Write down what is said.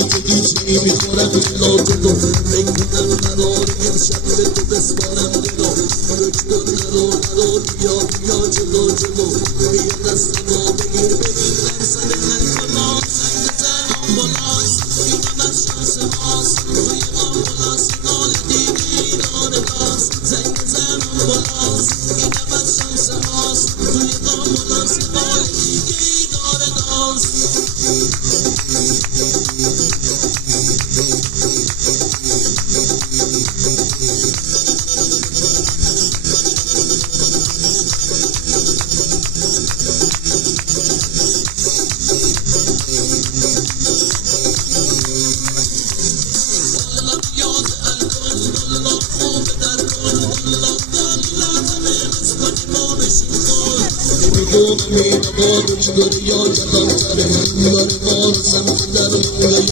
گیج نمیخورم اینا دلو فکر کنم قرار امشب به تو بسپارم دلو دکتر نرو بیا جلو بیا دستمو بگیر نرسم من کلاس زنگ زن آمبولاس این قدر شانس ماست توی آمبولاس نال دیگی داره داست زنگ زن آمبولاس این قدر شانس ماست توی آمبولاس نال دیگی داره داست نمیدونم این بادش داره یا جلال تره داره بار سمت در